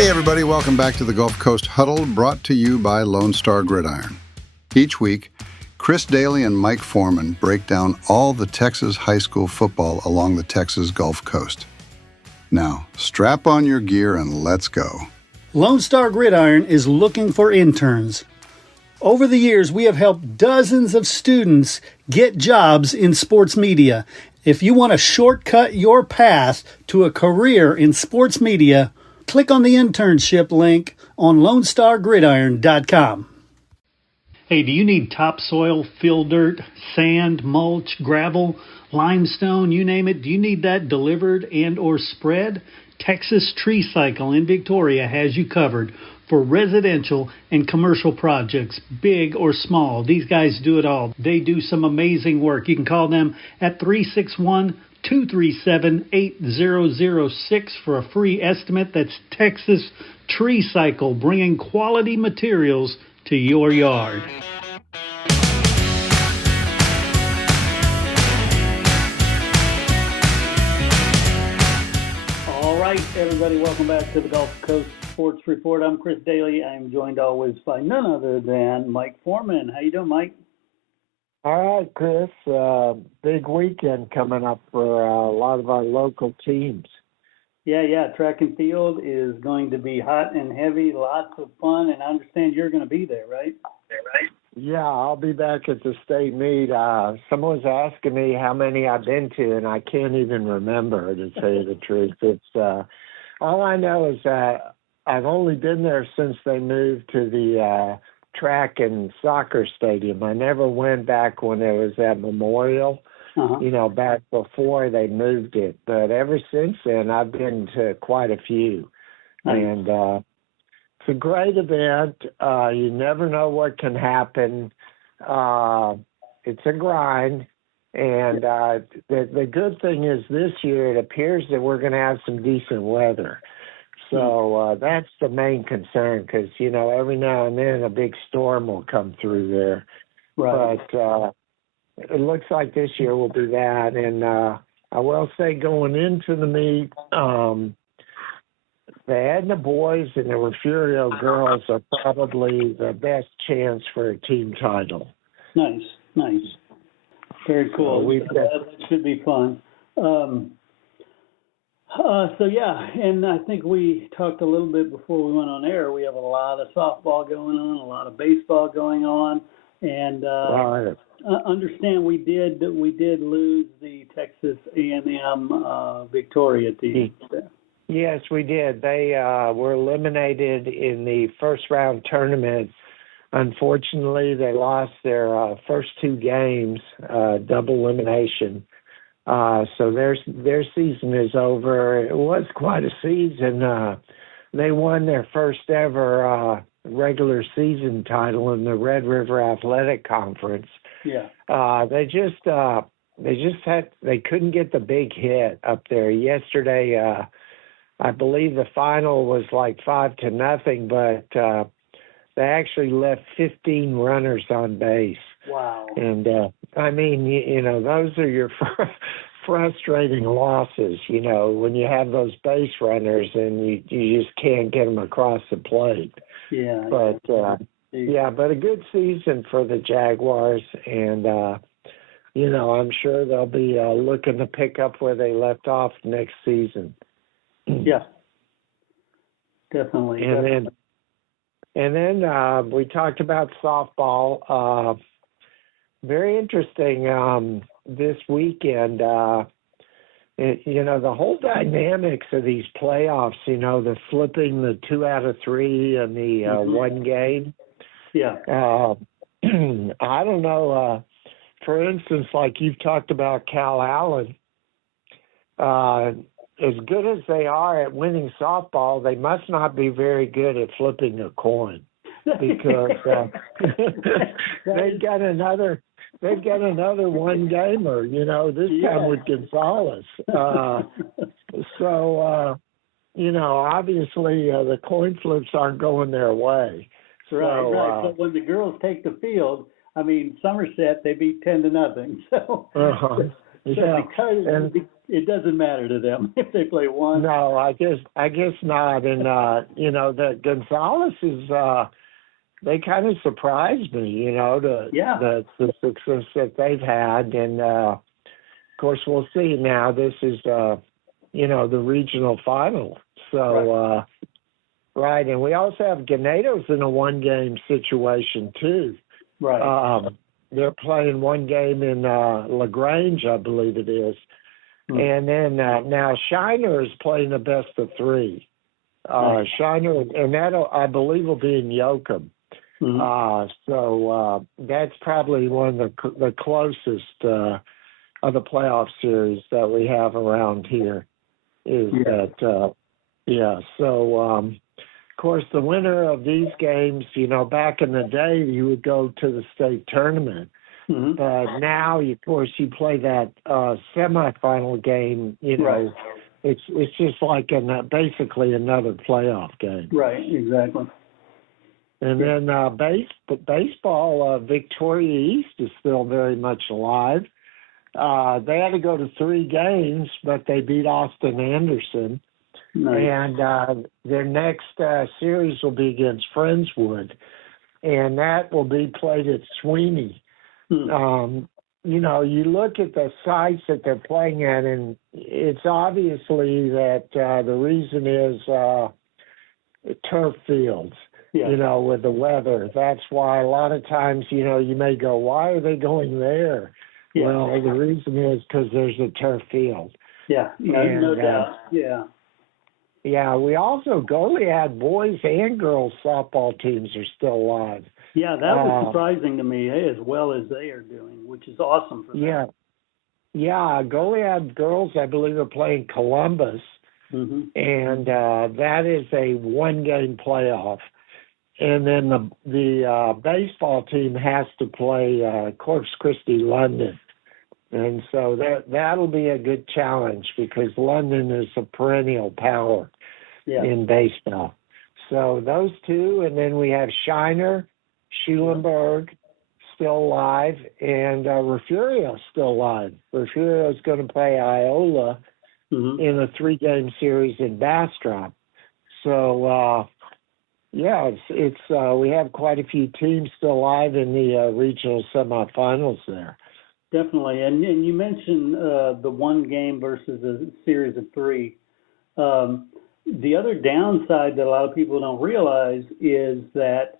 Hey everybody, welcome back to the Gulf Coast Huddle, brought to you by Lone Star Gridiron. Each week, Chris Daly and Mike Foreman break down all the Texas high school football along the Texas Gulf Coast. Now, strap on your gear and let's go. Lone Star Gridiron is looking for interns. Over the years, we have helped dozens of students get jobs in sports media. If you want to shortcut your path to a career in sports media, click on the internship link on LoneStarGridiron.com. Hey, do you need topsoil, fill dirt, sand, mulch, gravel, limestone, you name it? Do you need that delivered and or spread? Texas Tree Cycle in Victoria has you covered for residential and commercial projects, big or small. These guys do it all. They do some amazing work. You can call them at 361-237-8006 for a free estimate. That's Texas Tree Cycle, bringing quality materials to your yard. All right, everybody, welcome back to the Gulf Coast Sports Report. I'm Chris Daly. I'm joined always by none other than Mike Foreman. How you doing, Mike? All right, Chris. Big weekend coming up for a lot of our local teams. Yeah. Track and field is going to be hot and heavy, lots of fun, and I understand you're going to be there, right? Yeah, I'll be back at the state meet. Someone was asking me how many I've been to, and I can't even remember, to tell you the truth. It's all I know is that I've only been there since they moved to the track and soccer stadium. I never went back when there was that memorial, back before they moved it. But ever since then, I've been to quite a few. Nice. And it's a great event. You never know what can happen. It's a grind. And the good thing is this year it appears that we're going to have some decent weather. So that's the main concern because, every now and then a big storm will come through there. Right. But it looks like this year will be that. And I will say going into the meet, the Edna boys and the Refugio girls are probably the best chance for a team title. Nice. Very cool. That should be fun. And I think we talked a little bit before we went on air. We have a lot of softball going on, a lot of baseball going on, and understand we did lose the Texas A&M Victoria team. Yes, we did. They were eliminated in the first round tournament. Unfortunately, they lost their first two games, double elimination. So their season is over. It was quite a season. They won their first ever regular season title in the Red River Athletic Conference. Yeah. They couldn't get the big hit up there yesterday. I believe the final was like 5-0, but they actually left 15 runners on base. Wow. And, those are your frustrating losses, when you have those base runners and you just can't get them across the plate. Yeah. But, but a good season for the Jaguars. And, I'm sure they'll be looking to pick up where they left off next season. Yeah. Definitely. And then we talked about softball. Very interesting this weekend. The whole dynamics of these playoffs, the flipping the 2 out of 3 and the one game. Yeah. I don't know. For instance, like you've talked about Cal Allen, as good as they are at winning softball, they must not be very good at flipping a coin because they've got another one gamer, this time with Gonzalez. Obviously the coin flips aren't going their way. Right. But when the girls take the field, Somerset, they beat 10-0. So, Yeah. it doesn't matter to them if they play one. No, I guess not. And the Gonzalez is they kind of surprised me, the success that they've had. And of course we'll see now. This is the regional final. So right, and we also have Ganados in a one-game situation too. Right. They're playing one game in LaGrange, I believe it is. And then now Shiner is playing the best of three. Shiner, and that I believe will be in Yoakum. So that's probably one of the closest of the playoff series that we have around here. Is that So of course the winner of these games, back in the day you would go to the state tournament. But now, of course, you play that semifinal game. It's just like basically another playoff game. Right, exactly. And then baseball, Victoria East is still very much alive. They had to go to 3 games, but they beat Austin Anderson. Nice. And their next series will be against Friendswood, and that will be played at Sweeney. You look at the sites that they're playing at, and it's obviously that the reason is turf fields, with the weather. That's why a lot of times, you may go, why are they going there? Yeah. Well, the reason is because there's a turf field. Yeah, no doubt. Yeah. Yeah, we also, Goliad boys and girls softball teams are still alive. Yeah, that was surprising to me, as well as they are doing, which is awesome for them. Yeah, Goliad girls, I believe, are playing Columbus, and that is a one-game playoff. And then the baseball team has to play Corpus Christi London. And so that'll be a good challenge because London is a perennial power in baseball. So those two, and then we have Shiner, Schulenburg still alive, and Refugio still alive. Refugio is going to play Iola in a 3-game series in Bastrop. So, it's we have quite a few teams still alive in the regional semifinals there. Definitely, and you mentioned the one game versus a series of 3. The other downside that a lot of people don't realize is that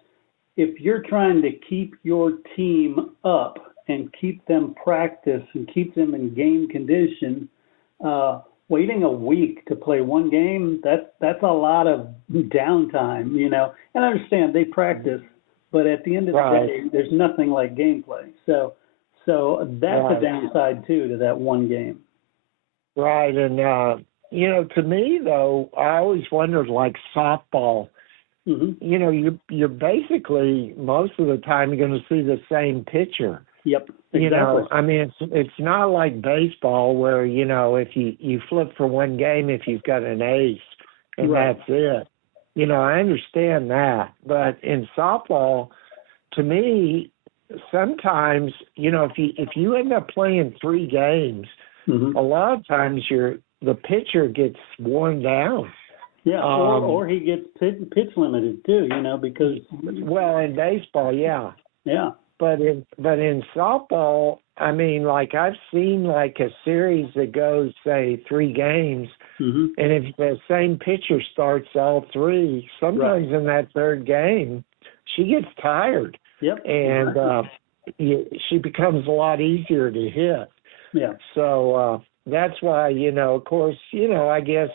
if you're trying to keep your team up and keep them practice and keep them in game condition, waiting a week to play one game, that's a lot of downtime, And I understand they practice, but at the end of the day, there's nothing like gameplay. So that's a downside, too, to that one game. Right. And, to me, though, I always wondered, like softball, you're basically, most of the time, you're going to see the same pitcher. Yep, exactly. I mean, it's not like baseball where, if you flip for one game if you've got an ace and that's it. I understand that. But in softball, to me, sometimes, if you end up playing 3 games, a lot of times the pitcher gets worn down. Yeah, or he gets pitch limited too, because in baseball, yeah. Yeah. But in softball, I mean, like I've seen like a series that goes, say, 3 games, and if the same pitcher starts all 3, sometimes in that 3rd game, she gets tired. Yep. And she becomes a lot easier to hit. Yeah. So that's why, of course, I guess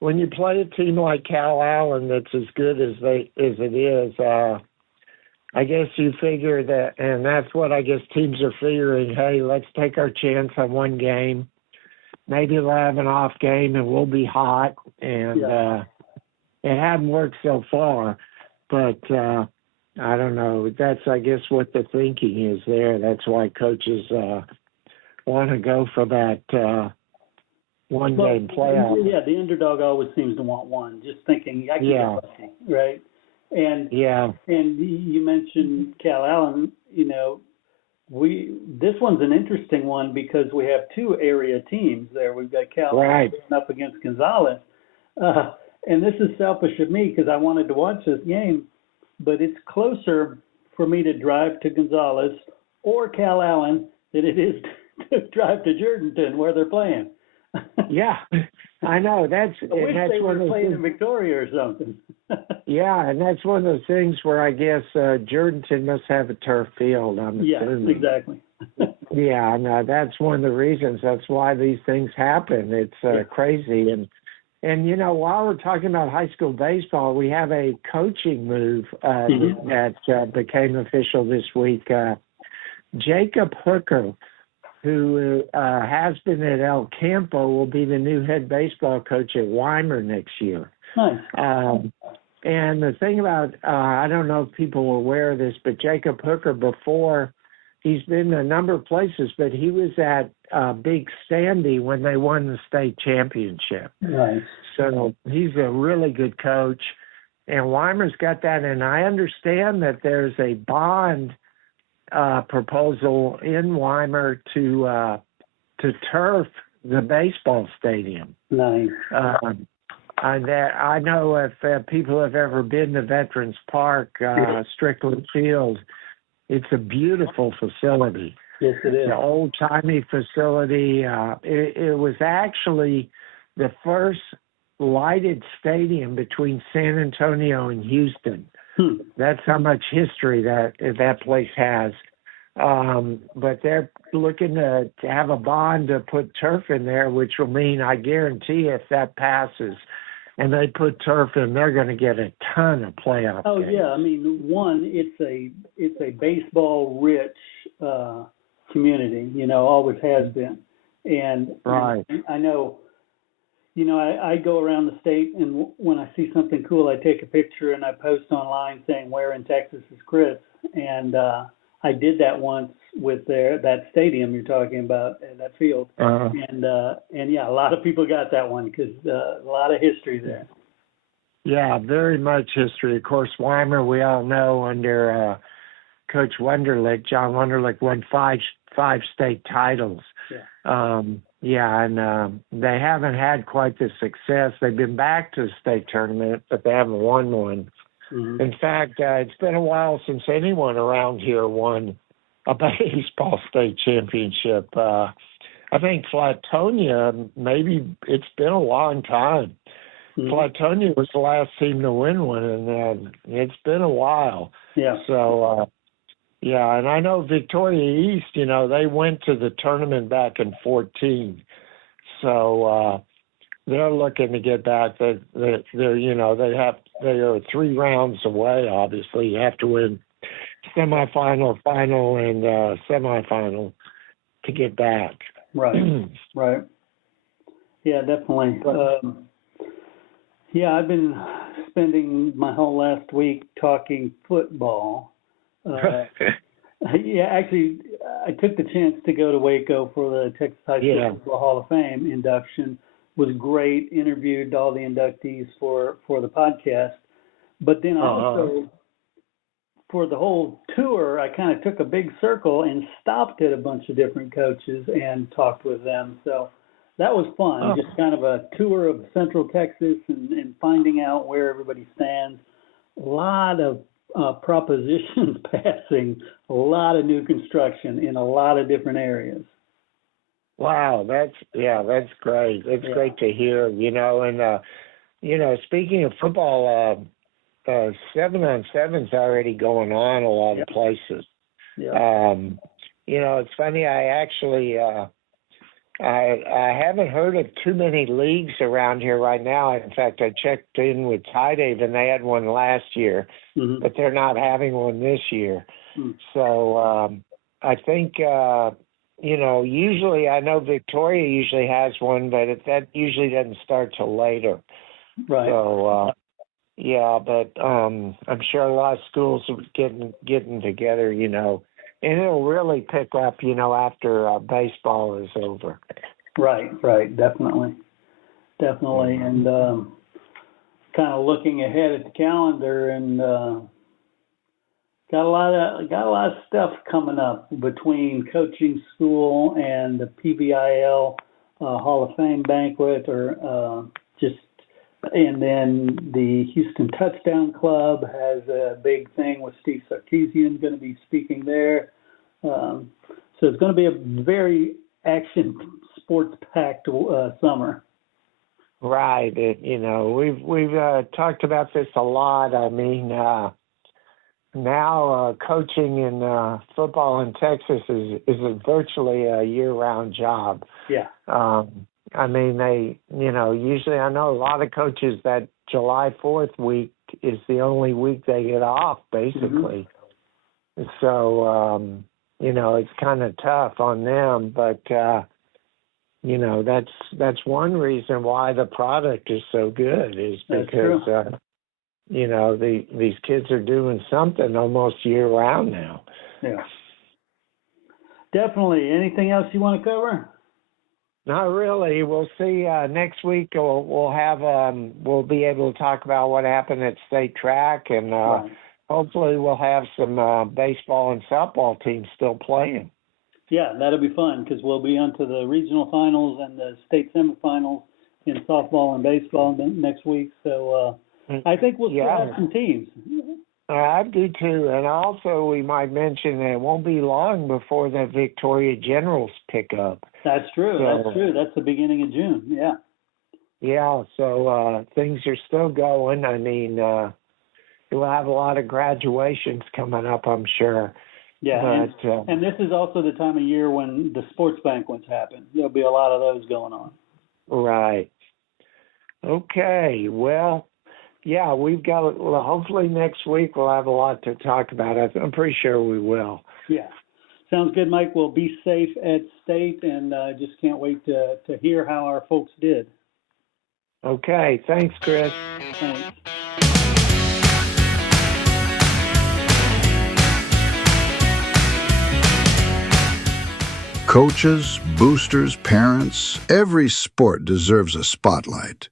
when you play a team like Cal Allen that's as good as it is, I guess you figure that, and that's what I guess teams are figuring, hey, let's take our chance on one game. Maybe we'll have an off game and we'll be hot. And it hadn't worked so far. But I don't know. That's, I guess, what the thinking is there. That's why coaches want to go for that one-game playoff. Yeah, the underdog always seems to want one, just thinking, I can get lucky, right? And you mentioned Cal Allen, this one's an interesting one because we have two area teams there. We've got Cal Right. up against Gonzales, and this is selfish of me because I wanted to watch this game, but it's closer for me to drive to Gonzales or Cal Allen than it is to drive to Jordanton where they're playing. Yeah, I know. I wish they were playing in Victoria or something. Yeah, and that's one of those things where I guess Jordanton must have a turf field. I'm assuming. Exactly. Yeah, no, that's one of the reasons. That's why these things happen. It's crazy. And you know, while we're talking about high school baseball, we have a coaching move that became official this week. Jacob Hooker, who has been at El Campo, will be the new head baseball coach at Weimar next year. Nice. And the thing about, I don't know if people are aware of this, but Jacob Hooker, before, he's been a number of places, but he was at Big Sandy when they won the state championship. Nice. So he's a really good coach. And Weimar's got that. And I understand that there's a bond proposal in Weimar to turf the baseball stadium. Nice. I know if people have ever been to Veterans Park, Strickland Field, it's a beautiful facility. Yes, it is. It's an old-timey facility. It was actually the first lighted stadium between San Antonio and Houston. That's how much history that place has. But they're looking to have a bond to put turf in there, which will mean, I guarantee, if that passes and they put turf in, they're going to get a ton of playoff games. Yeah. I mean, one, it's a baseball rich community. You know, always has been, and right. I know. You know, I go around the state, and when I see something cool, I take a picture and I post online saying, "Where in Texas is Chris?" And I did that once with that stadium you're talking about, that field. And yeah, a lot of people got that one because a lot of history there. Yeah, very much history. Of course, Weimar, we all know under Coach Wunderlich, John Wunderlich won five state titles. Yeah. And they haven't had quite the success. They've been back to the state tournament, but they haven't won one. Mm-hmm. In fact, it's been a while since anyone around here won a baseball state championship. I think Flatonia, maybe it's been a long time. Mm-hmm. Flatonia was the last team to win one, and it's been a while. Yeah. So, yeah, and I know Victoria East, you know, they went to the tournament back in 2014. So they're looking to get back. They're you know, they are 3 rounds away, obviously. You have to win semifinal, final, and semifinal to get back. Right, right. Yeah, definitely. Yeah, I've been spending my whole last week talking football. Yeah, actually, I took the chance to go to Waco for the Texas High School Football Hall of Fame induction. Was great. Interviewed all the inductees for the podcast. But then also, for the whole tour, I kind of took a big circle and stopped at a bunch of different coaches and talked with them. So that was fun. Just kind of a tour of Central Texas and finding out where everybody stands. A lot of propositions passing, a lot of new construction in a lot of different areas. Wow, that's great. It's great to hear, you know, and you know, speaking of football, 7-on-7's already going on a lot of places. Yeah. You know, it's funny, I actually I haven't heard of too many leagues around here right now. In fact, I checked in with Tidave, and they had one last year, but they're not having one this year. So I think, you know, usually I know Victoria usually has one, but that usually doesn't start till later. Right. So, yeah, but I'm sure a lot of schools are getting together, you know, and it'll really pick up, you know, after baseball is over. Right, definitely. And kind of looking ahead at the calendar and Got a lot of stuff coming up between coaching school and the PBIL Hall of Fame banquet, and then the Houston Touchdown Club has a big thing with Steve Sarkisian going to be speaking there. So it's going to be a very action sports-packed summer. Right. We've talked about this a lot. I mean, now coaching in football in Texas is virtually a year-round job. Yeah. I mean, usually I know a lot of coaches that July 4th week is the only week they get off, basically. Mm-hmm. So, it's kind of tough on them, but, that's one reason why the product is so good is because, these kids are doing something almost year-round now. Yeah. Definitely. Anything else you want to cover? Not really. We'll see. Next week we'll be able to talk about what happened at state track, and right. Hopefully we'll have some baseball and softball teams still playing. Yeah, that'll be fun because we'll be onto the regional finals and the state semifinals in softball and baseball next week. So I think we'll still have some teams. I do too, and also we might mention that it won't be long before the Victoria Generals pick up. That's true. So, that's true. That's the beginning of June. Yeah. Yeah. So things are still going. I mean, we'll have a lot of graduations coming up, I'm sure. Yeah. And this is also the time of year when the sports banquets happen. There'll be a lot of those going on. Right. Okay. Well. Yeah, we've got. Well, hopefully next week we'll have a lot to talk about. I'm pretty sure we will. Yeah, sounds good, Mike. We'll be safe at state, and just can't wait to hear how our folks did. Okay, thanks, Chris. Thanks. Coaches, boosters, parents, every sport deserves a spotlight.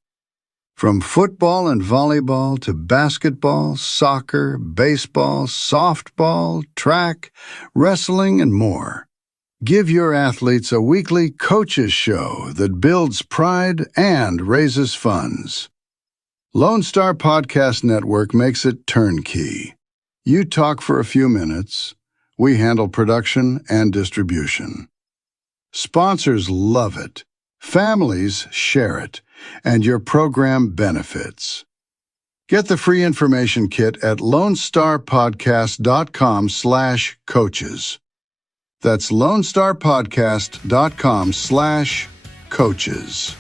From football and volleyball to basketball, soccer, baseball, softball, track, wrestling, and more. Give your athletes a weekly coaches show that builds pride and raises funds. Lone Star Podcast Network makes it turnkey. You talk for a few minutes. We handle production and distribution. Sponsors love it. Families share it. And your program benefits. Get the free information kit at lonestarpodcast.com/coaches. That's lonestarpodcast.com/coaches.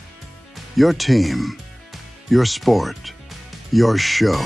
Your team, your sport, your show.